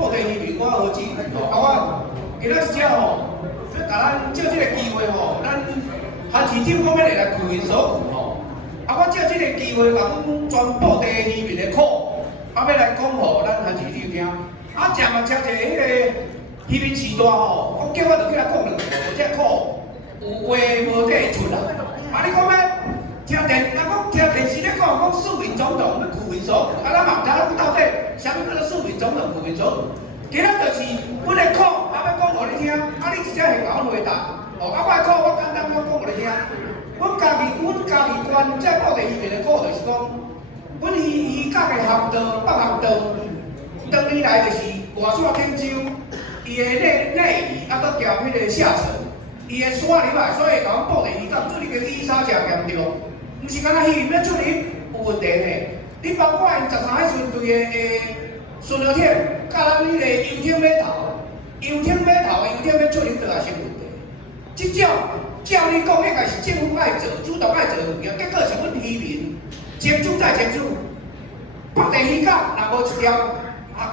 布袋戏面我好记，我今仔只吼，要甲咱借这个机会吼，咱韩市长讲要来救因所苦吼，我借这个机会甲阮全布袋戏面的苦，要来讲吼咱韩市长听。食嘛食者迄个戏面时代吼，讲叫我就起来讲两句，这苦有话无底出啦。你讲咩？听电视咧讲市民总统要救因所苦，咱嘛唔知到底啥物叫做市民总统救因所苦。今仔就是阮的苦，要讲互你听，你直接会甲我回答。我的苦我简单讲互你听。阮家己关这布袋戏面的苦，就是讲，阮渔港的航道、北航道，当年来就是外线汀州，伊的内移搁调迄个下沉，伊的山林啊，所以甲阮布袋渔港做哩个雨沙诚严重。毋是干那戏面处理有问题呢？你包括因13海巡队的巡逻艇，甲咱迄个游艇码头要处理倒也是问题。即种照你讲，应该是政府爱做，主动爱做物件，结果是阮渔民争取再争取。北地渔港若无一条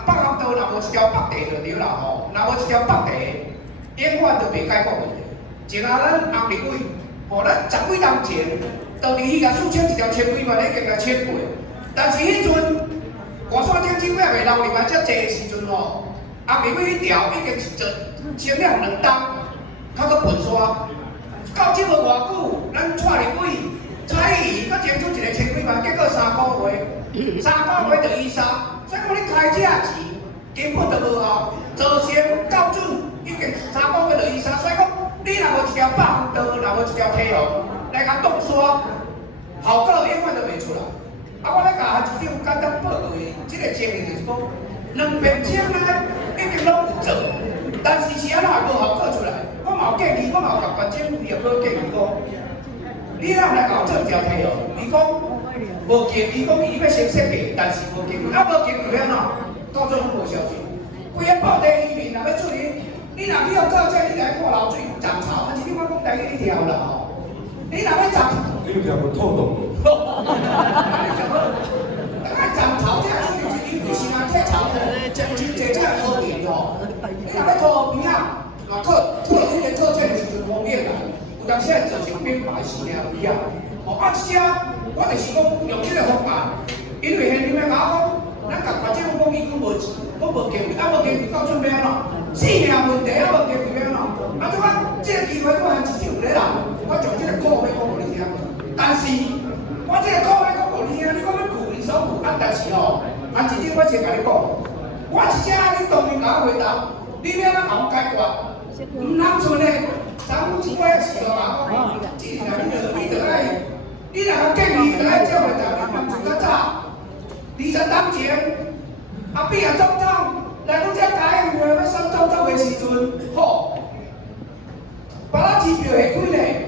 北航道，若无一条北地就对啦吼，若无一条北地，永远都袂解决问题。就像咱红立伟，吼，咱10几年前。当年迄个数千一条千几万，已经来千过，但是迄阵外线汀州也未留入来遮济的时阵吼，红立伟迄条已经是千了2担，较搁笨刷。到即个偌久，咱蔡立伟、蔡议员，搁争取一个千几万，结果3个月就伊杀，所以讲你开这钱根本就无效，造成到准已经3个月就伊杀，所以讲你若无一条北航道，若无一条堤防。来甲冻刷，效果永远都袂出来。我咧甲韩市长简单报告伊，即个情形就是讲，两边厂咧已经拢有做，但是是安怎也无效果出来。我嘛有建议，我嘛有甲县政府也搁建议讲，你若来甲我做条梯哦，伊讲无建议，讲伊要先设计，但是无建议，无建议要安怎？到最拢无消息。规个布袋戏面若要处理，你若去要到这，你来看流水涨潮，韩市长我讲台语你听啦吼。你若要涨，你有听无透动？涨潮这处理是因为是啊，这潮真济这好点吼。你若要拖边啊，拖迄个拖车的时阵方便啦，有当时会造成变白事啊边啊。即只我就是讲用这个方法，因为现在甲我讲，咱甲政府讲伊讲无钱，我无经费，无经费到准要安怎？性命问题无经费要安怎？即我这个机会我还是有咧啦。我从这个苦要讲互你听，但是我这个苦要讲互你听，你讲要救因所苦，但是吼，韩市长我先甲你讲，我一只你当面甲我回答，你要安怎甲我解决？唔通剩咧，三五一八时候啊，既然你就爱，你若有建议，就爱照回答，你嘛做较早，20年前，比总统来阮遮开会要选总统的时阵，吼，把咱支票下开咧。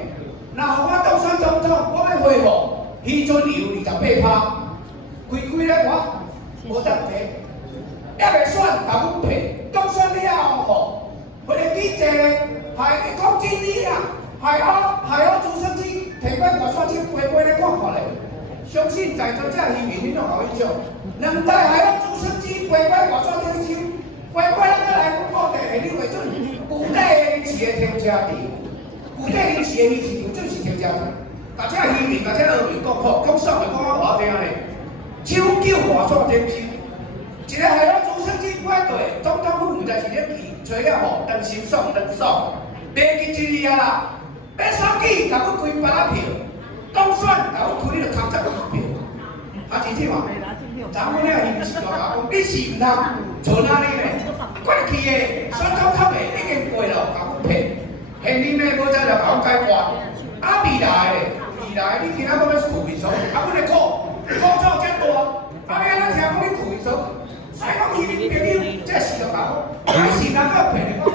若互我当选总统，我要恢复迄阵油28%，开咧我无得赔，也袂选甲阮赔，当选了后，迄个记者害讲真理啊，害我朱生基摕过外选钱飞飞咧看看咧，相信在座这渔民你拢有印象，两代害我朱生基飞过外选钱飞过咱来阮布袋戏你为准有底的市的停车场。有底因市的市场就是停车场，大家渔民、大家学民讲好，讲爽就讲我话听咧。抢救外线停车，一个害我朱生基派对，总统府毋知是咧去找了吼，但心爽两爽，袂记一字啊啦。要选举，甲阮开8票，当选甲阮开你就扛10票。啊，真正嘛？咱们了渔民时代讲，你是毋通做哪里咧？过去的选总统的已经过了，甲阮骗。现任的无再来甲我解决，未来你今仔我要救民所，阮的苦做遮大，要安怎听讲你救民所？所以讲渔民朋友，这时就讲，还是人较骗你讲，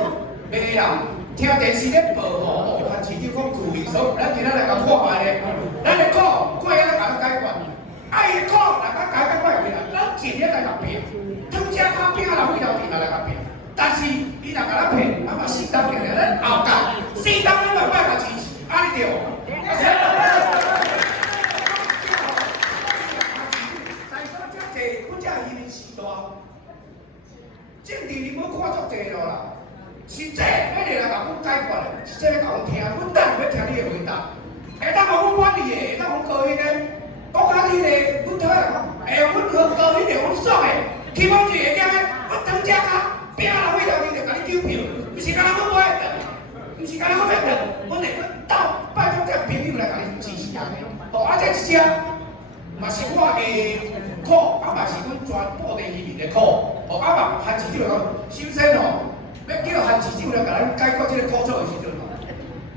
袂啦，听电视咧报吼，韩市长讲救民所，咱今仔来甲看卖咧，咱的苦过下来甲咱解决，伊的苦来甲解决过来，咱尽力来甲拼，汤只较拼啊，人为了拼来甲拼。但是，伊若甲咱骗，嘛4当骗咧，咱后届4当咱慢慢甲支持，你对无？在所遮济，阮遮渔民时代，政治你要看足济咯啦。实际要来甲阮解决的，实际要甲阮听，阮等要听你的回答。会当互阮满意的，会当互高兴的，讲甲你的，阮讨厌讲，阮好高兴的，阮爽的，希望一个囝的，我当只啊，拼了为了你就甲你救票，不是干那我买的，不是干那我买的，阮会斗拜托这朋友来甲你支持啊。哦，啊这一只嘛是我的苦，啊嘛是阮全部地移民的苦，哦啊嘛韩市长讲，首先哦，要叫韩市长来甲咱解决这个苦楚的时阵。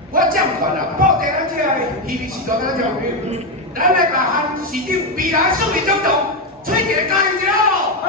我占权啦，报地咱这个渔民市场咱这个朋友，咱来甲韩市长未来顺利总统，吹一个加油一下哦！